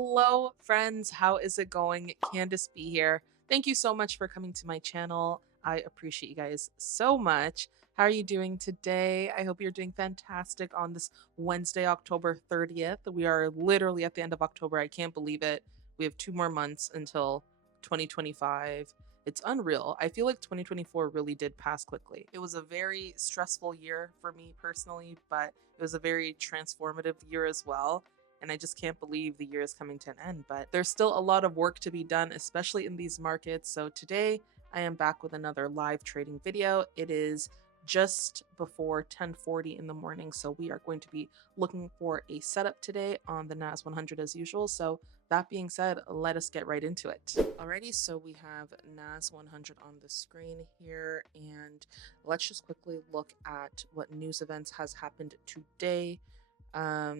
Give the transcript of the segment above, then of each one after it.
Hello, friends. How is it going? Candace B here. Thank you so much for coming to my channel. I appreciate you guys so much. How are you doing today? I hope you're doing fantastic on this Wednesday, October 30th. We are literally at the end of October. I can't believe it. We have 2 more months until 2025. It's unreal. I feel like 2024 really did pass quickly. It was a very stressful year for me personally, but it was a very transformative year as well, and I just can't believe the year is coming to an end. But there's still a lot of work to be done, especially in these markets. So today I am back with another live trading video. It is just before 10:40 in the morning, so we are going to be looking for a setup today on the NAS100 as usual. So that being said, let us get right into it. Alrighty, so we have NAS100 on the screen here, and let's just quickly look at what news events has happened today.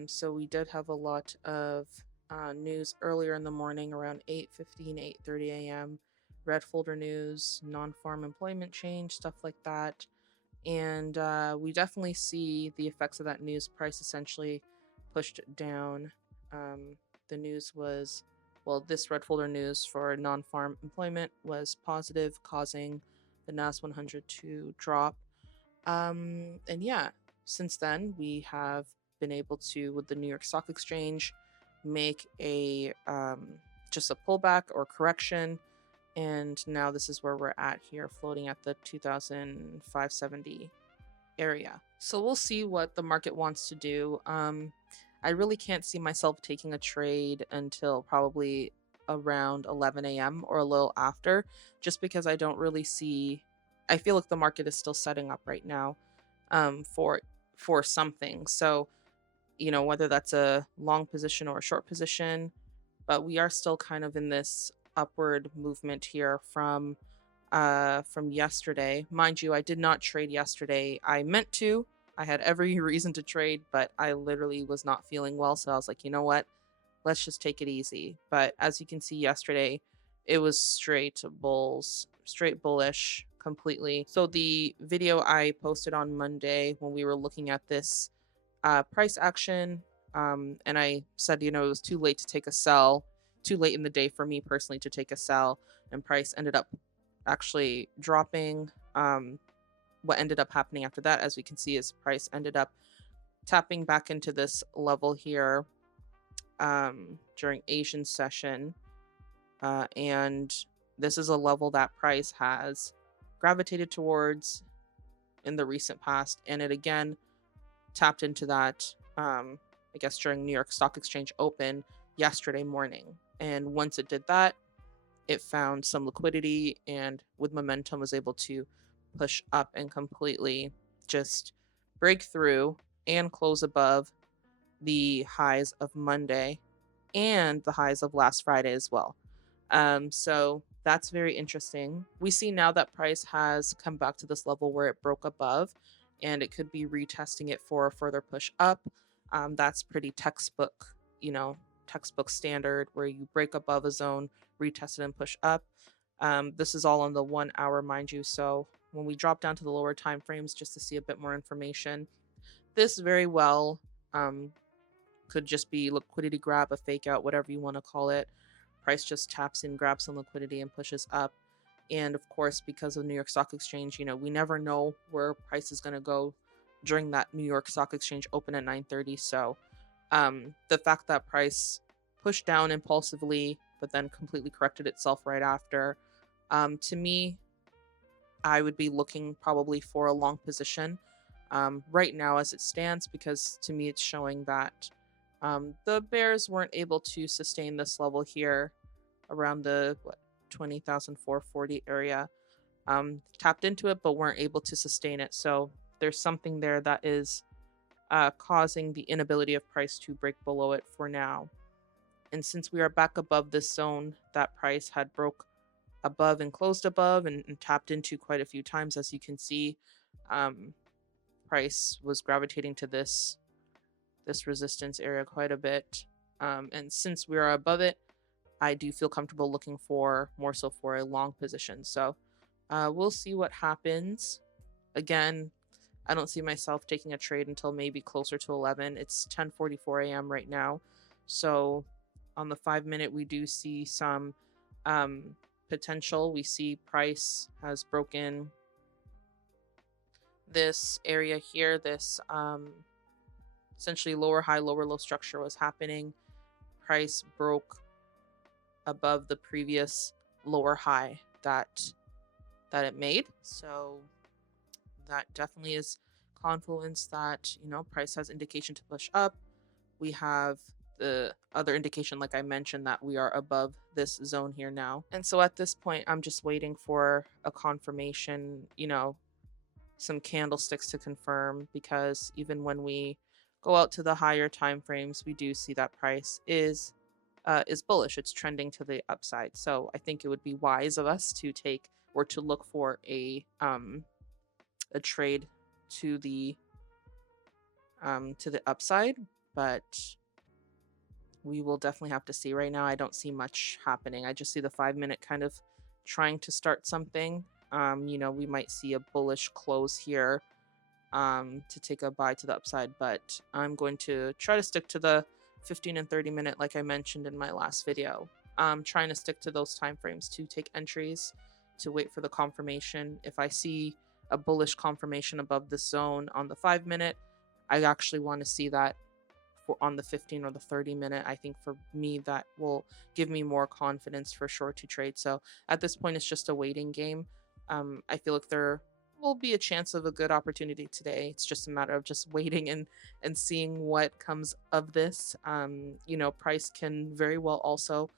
So we did have a lot of news earlier in the morning around 8:15, 8:30 a.m. Red folder news, non-farm employment change, stuff like that. And we definitely see the effects of that news. Price essentially pushed down. The news was, well, this red folder news for non-farm employment was positive, causing the NAS100 to drop. And yeah, since then we have been able to, with the New York Stock Exchange, make a just a pullback or correction, and now this is where we're at here, floating at the 2,570 area. So we'll see what the market wants to do. I really can't see myself taking a trade until probably around 11 a.m. or a little after, just because I don't really see. I feel like the market is still setting up right now for something. So whether that's a long position or a short position, but we are still kind of in this upward movement here from yesterday. Mind you, I did not trade yesterday. I meant to. I had every reason to trade, but I literally was not feeling well, so I was like, you know what? Let's just take it easy. But as you can see yesterday, it was straight bullish completely. So the video I posted on Monday when we were looking at this price action, and I said, it was too late to take a sell, too late in the day for me personally to take a sell, and price ended up actually dropping. What ended up happening after that, as we can see, is price ended up tapping back into this level here during Asian session, and this is a level that price has gravitated towards in the recent past, and it again tapped into that I guess during New York Stock Exchange open yesterday morning. And once it did that, it found some liquidity, and with momentum was able to push up and completely just break through and close above the highs of Monday and the highs of last Friday as well. So that's very interesting. We see now that price has come back to this level where it broke above, and it could be retesting it for a further push up. That's pretty textbook standard, where you break above a zone, retest it, and push up. This is all on the 1 hour, mind you. So when we drop down to the lower time frames just to see a bit more information, this very well could just be liquidity grab, a fake out, whatever you want to call it. Price just taps in, grabs some liquidity, and pushes up. And of course, because of New York Stock Exchange, we never know where price is going to go during that New York Stock Exchange open at 9:30. So the fact that price pushed down impulsively but then completely corrected itself right after, to me, I would be looking probably for a long position right now as it stands, because to me it's showing that the bears weren't able to sustain this level here around the 20,440 area. Tapped into it but weren't able to sustain it. So there's something there that is causing the inability of price to break below it for now. And since we are back above this zone that price had broke above and closed above and tapped into quite a few times, as you can see, price was gravitating to this resistance area quite a bit. And since we are above it, I do feel comfortable looking for more so for a long position. So we'll see what happens. Again, I don't see myself taking a trade until maybe closer to 11. It's 10:44 a.m. right now. So On the 5 minute, we do see some potential. We see price has broken this area here. This essentially lower high, lower low structure was happening. Price broke above the previous lower high that it made. So that definitely is confluence that, price has indication to push up. We have the other indication, like I mentioned, that we are above this zone here now. And so at this point, I'm just waiting for a confirmation, some candlesticks to confirm, because even when we go out to the higher time frames, we do see that price is bullish. It's trending to the upside. So I think it would be wise of us to take or to look for a trade to the upside, but we will definitely have to see. Right now, I don't see much happening. I just see the 5 minute kind of trying to start something. We might see a bullish close here to take a buy to the upside, but I'm going to try to stick to the 15 and 30 minute, like I mentioned in my last video. Trying to stick to those time frames to take entries, to wait for the confirmation. If I see a bullish confirmation above this zone on the 5 minute, I actually want to see that on the 15 or the 30 minute. I think for me, that will give me more confidence for sure to trade. So at this point, it's just a waiting game. I feel like there will be a chance of a good opportunity today. It's just a matter of just waiting and seeing what comes of this. Price can very well also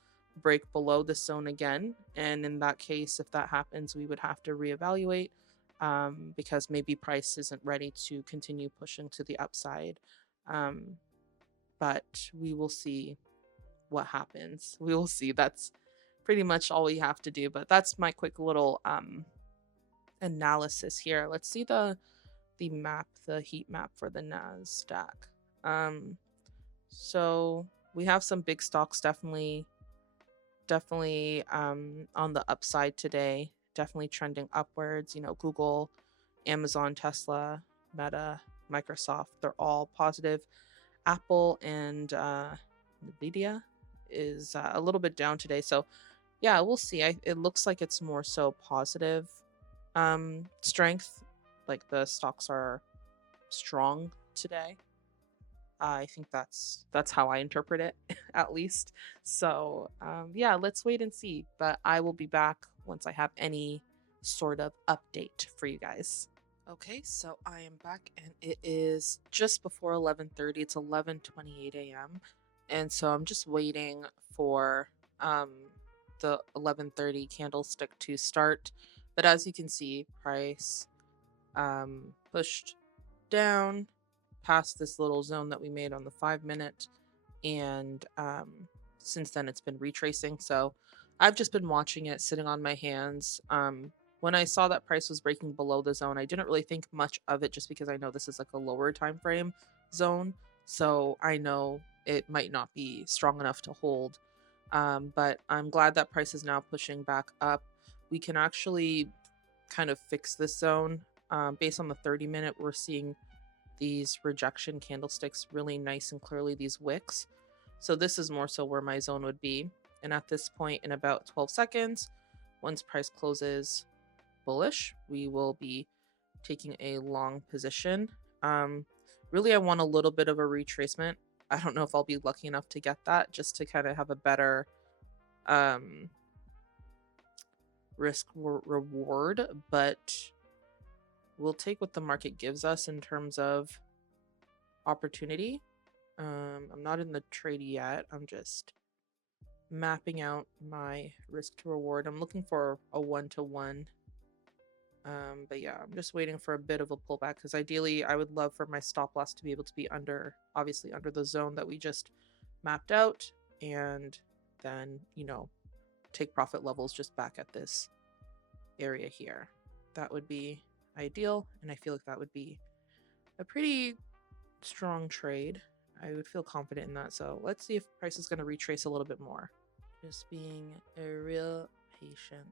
break below this zone again, and in that case, if that happens, we would have to reevaluate, because maybe price isn't ready to continue pushing to the upside. But we will see what happens. We will see. That's pretty much all we have to do. But that's my quick little analysis here. Let's see the map, the heat map for the NASDAQ. So we have some big stocks definitely on the upside today. Definitely trending upwards. Google, Amazon, Tesla, Meta, Microsoft, they're all positive. Apple and Nvidia is a little bit down today. So yeah, we'll see. It looks like it's more so positive strength. Like the stocks are strong today. I think that's how I interpret it, at least. So yeah, let's wait and see. But I will be back once I have any sort of update for you guys. Okay, so I am back and it is just before 11:30. It's 11:28 a.m. And so I'm just waiting for the 11:30 candlestick to start. But as you can see, price pushed down past this little zone that we made on the 5 minute, and since then it's been retracing. So I've just been watching it, sitting on my hands. When I saw that price was breaking below the zone, I didn't really think much of it, just because I know this is like a lower time frame zone. So I know it might not be strong enough to hold. But I'm glad that price is now pushing back up. We can actually kind of fix this zone. Based on the 30 minute, we're seeing these rejection candlesticks really nice and clearly, these wicks. So this is more so where my zone would be. And at this point, in about 12 seconds, once price closes bullish, we will be taking a long position. Really, I want a little bit of a retracement. I don't know if I'll be lucky enough to get that, just to kind of have a better risk reward, but we'll take what the market gives us in terms of opportunity. I'm not in the trade yet. I'm just mapping out my risk to reward. I'm looking for a 1-to-1. But yeah, I'm just waiting for a bit of a pullback, because ideally I would love for my stop loss to be able to be obviously under the zone that we just mapped out, and then, take profit levels just back at this area here. That would be ideal, and I feel like that would be a pretty strong trade. I would feel confident in that. So let's see if price is going to retrace a little bit more. Just being a real patient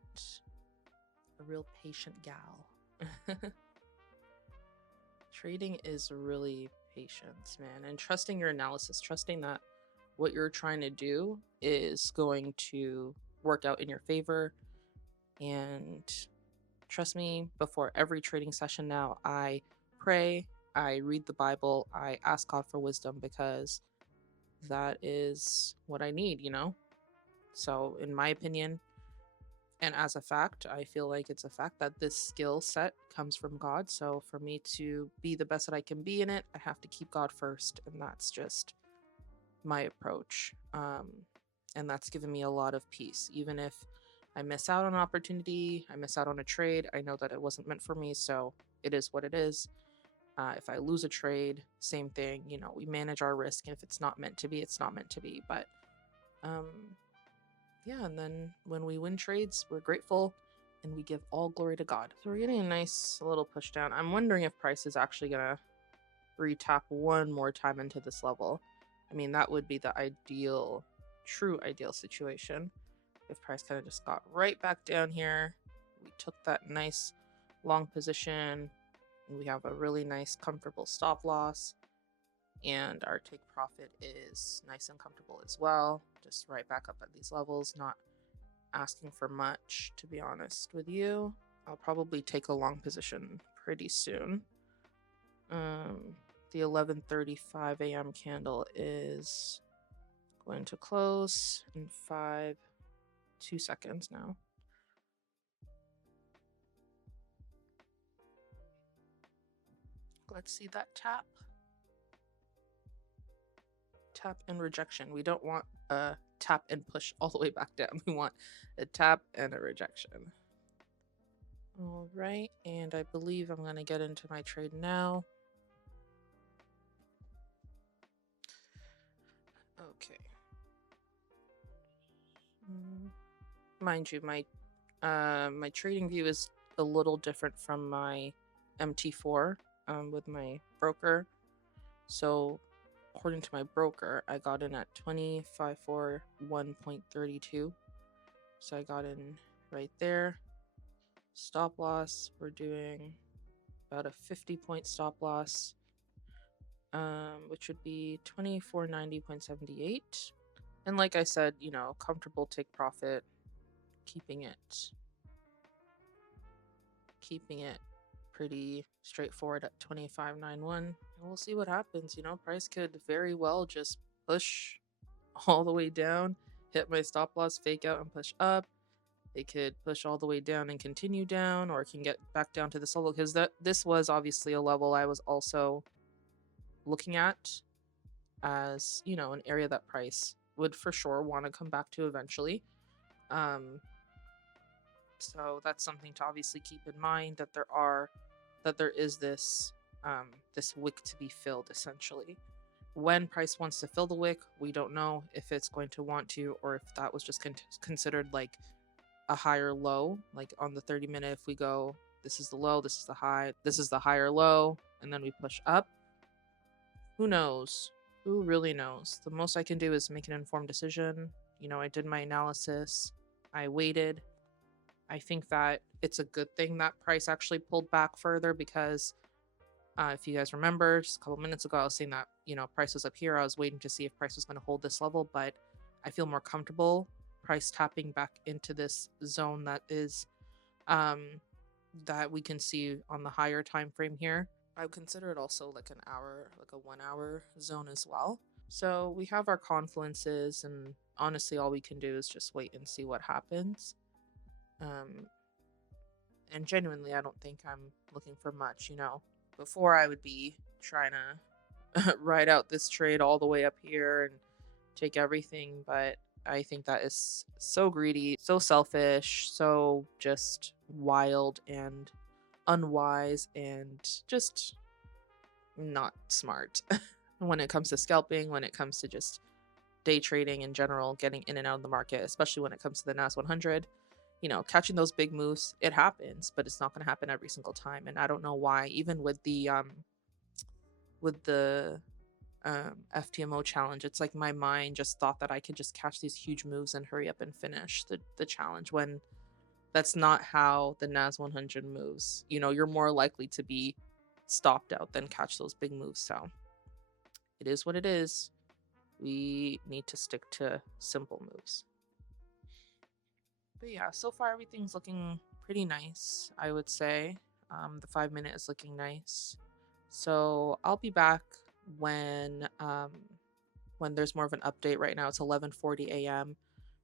gal. Trading is really patience, man, and trusting your analysis, trusting that what you're trying to do is going to work out in your favor. And trust me, before every trading session now, I pray, I read the Bible, I ask God for wisdom, because that is what I need, you know? So, in my opinion, and as a fact, I feel like it's a fact that this skill set comes from God. So, for me to be the best that I can be in it, I have to keep God first. And that's just my approach. And that's given me a lot of peace. Even if I miss out on an opportunity, I miss out on a trade, I know that it wasn't meant for me. So, it is what it is. If I lose a trade, same thing. You know, we manage our risk, and if it's not meant to be, it's not meant to be. But um, yeah, and then when we win trades, we're grateful and we give all glory to God. So we're getting a nice little push down. I'm wondering if price is actually gonna retap one more time into this level. I mean, that would be the ideal, true ideal situation. If price kind of just got right back down here, we took that nice long position, and we have a really nice comfortable stop loss, and our take profit is nice and comfortable as well, just right back up at these levels, not asking for much, to be honest with you. I'll probably take a long position pretty soon. The 11:35 a.m. candle is going to close in 2 seconds now. Let's see that tap. Tap and rejection. We don't want a tap and push all the way back down. We want a tap and a rejection. All right, and I believe I'm going to get into my trade now. Okay. Mind you, my trading view is a little different from my MT4 with my broker. So according to my broker, I got in at 2541.32. So I got in right there. Stop loss, we're doing about a 50-point stop loss, which would be 2490.78. And like I said, you know, comfortable take profit, keeping it pretty straightforward at 25.91. And we'll see what happens. You know, price could very well just push all the way down, hit my stop loss, fake out, and push up. It could push all the way down and continue down, or it can get back down to this level, because this was obviously a level I was also looking at as, you know, an area that price would for sure want to come back to eventually. So that's something to obviously keep in mind, that there is this this wick to be filled, essentially. When price wants to fill the wick, we don't know if it's going to want to, or if that was just considered like a higher low. Like on the 30-minute, if we go, this is the low, this is the high, this is the higher low, and then we push up, who knows? Who really knows? The most I can do is make an informed decision. You know, I did my analysis, I waited. I think that it's a good thing that price actually pulled back further, because if you guys remember, just a couple minutes ago, I was saying that, you know, price was up here. I was waiting to see if price was going to hold this level, but I feel more comfortable price tapping back into this zone that is that we can see on the higher time frame here. I would consider it also like an hour, like a 1 hour zone as well. So we have our confluences, and honestly all we can do is just wait and see what happens. And genuinely, I don't think I'm looking for much. You know, before I would be trying to ride out this trade all the way up here and take everything, but I think that is so greedy, so selfish, so just wild and unwise, and just not smart when it comes to scalping, when it comes to just day trading in general, getting in and out of the market, especially when it comes to the NAS100. You know, catching those big moves, it happens, but it's not going to happen every single time. And I don't know why, even with the FTMO challenge, it's like my mind just thought that I could just catch these huge moves and hurry up and finish the challenge, when that's not how the NAS100 moves. You know, you're more likely to be stopped out than catch those big moves. So it is what it is. We need to stick to simple moves. But yeah, so far everything's looking pretty nice, I would say. The 5 minute is looking nice. So I'll be back when there's more of an update. Right now it's 11:40 a.m.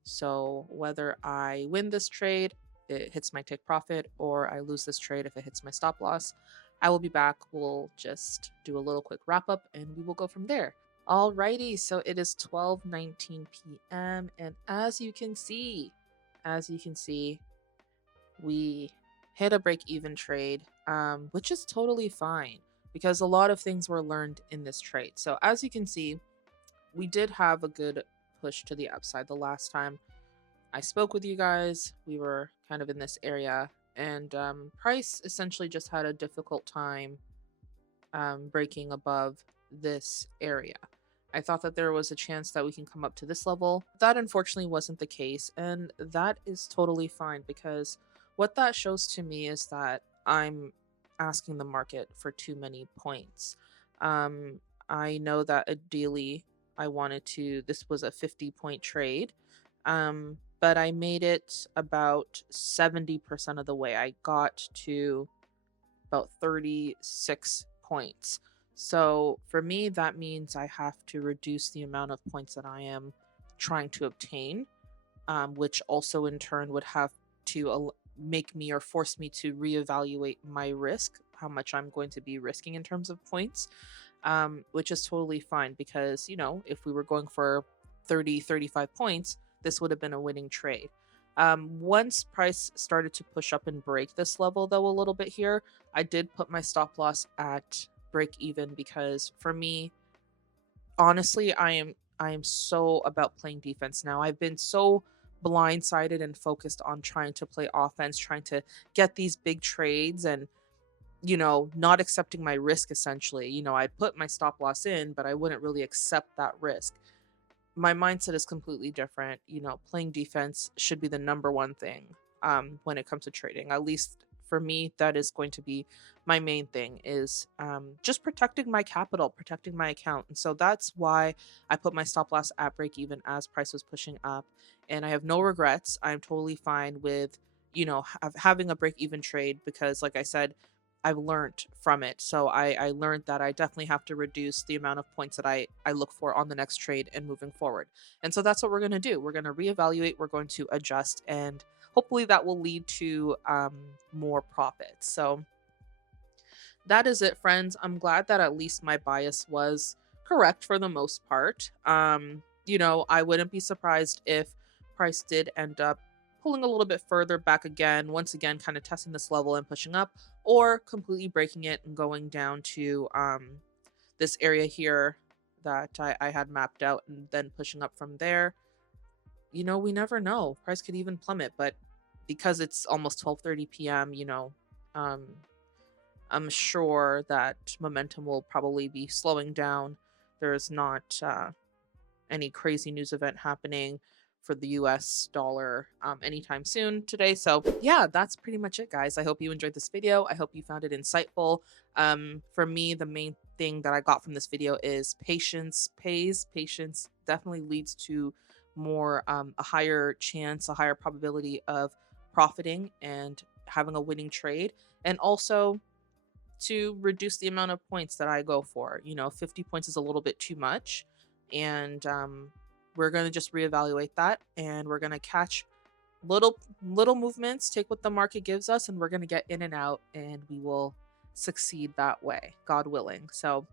So whether I win this trade, it hits my take profit, or I lose this trade if it hits my stop loss, I will be back. We'll just do a little quick wrap up and we will go from there. Alrighty, so it is 12:19 p.m. and as you can see, we hit a break even trade, which is totally fine because a lot of things were learned in this trade. So as you can see, we did have a good push to the upside the last time I spoke with you guys. We were kind of in this area, and price essentially just had a difficult time breaking above this area. I thought that there was a chance that we can come up to this level. That unfortunately wasn't the case, and that is totally fine because what that shows to me is that I'm asking the market for too many points. I know that ideally I wanted to, this was a 50-point trade, but I made it about 70% of the way. I got to about 36 points. So for me, that means I have to reduce the amount of points that I am trying to obtain, which also in turn would have to make me or force me to reevaluate my risk, how much I'm going to be risking in terms of points, which is totally fine because, you know, if we were going for 30, 35 points, this would have been a winning trade. Once price started to push up and break this level though a little bit here, I did put my stop loss at break even because for me, honestly, I am so about playing defense now. I've been so blindsided and focused on trying to play offense, trying to get these big trades and, you know, not accepting my risk essentially. You know, I'd put my stop loss in, but I wouldn't really accept that risk. My mindset is completely different. You know, playing defense should be the number one thing when it comes to trading. At least for me, that is going to be my main thing is just protecting my capital, protecting my account. And so that's why I put my stop loss at break even as price was pushing up. And I have no regrets. I'm totally fine with, you know, having a break even trade because like I said, I've learned from it. So I learned that I definitely have to reduce the amount of points that I look for on the next trade and moving forward. And so that's what we're going to do. We're going to reevaluate, we're going to adjust, and hopefully that will lead to more profits. So that is it, friends. I'm glad that at least my bias was correct for the most part. You know, I wouldn't be surprised if price did end up pulling a little bit further back again, once again, kind of testing this level and pushing up, or completely breaking it and going down to this area here that I had mapped out and then pushing up from there. You know, we never know. Price could even plummet, but because it's almost 12:30 p.m., you know, I'm sure that momentum will probably be slowing down. There's not any crazy news event happening for the US dollar anytime soon today. So yeah, that's pretty much it, guys. I hope you enjoyed this video. I hope you found it insightful. For me, the main thing that I got from this video is patience pays. Patience definitely leads to more a higher chance, a higher probability of profiting and having a winning trade, and also to reduce the amount of points that I go for. You know, 50 points is a little bit too much, and we're going to just reevaluate that, and we're going to catch little movements, take what the market gives us, and we're going to get in and out, and we will succeed that way, God willing. So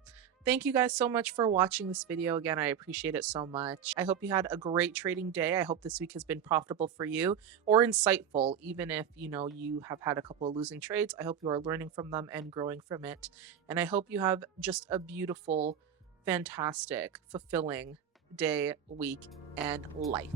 thank you guys so much for watching this video. Again, I appreciate it so much. I hope you had a great trading day. I hope this week has been profitable for you or insightful, even if, you know, you have had a couple of losing trades. I hope you are learning from them and growing from it. And I hope you have just a beautiful, fantastic, fulfilling day, week, and life.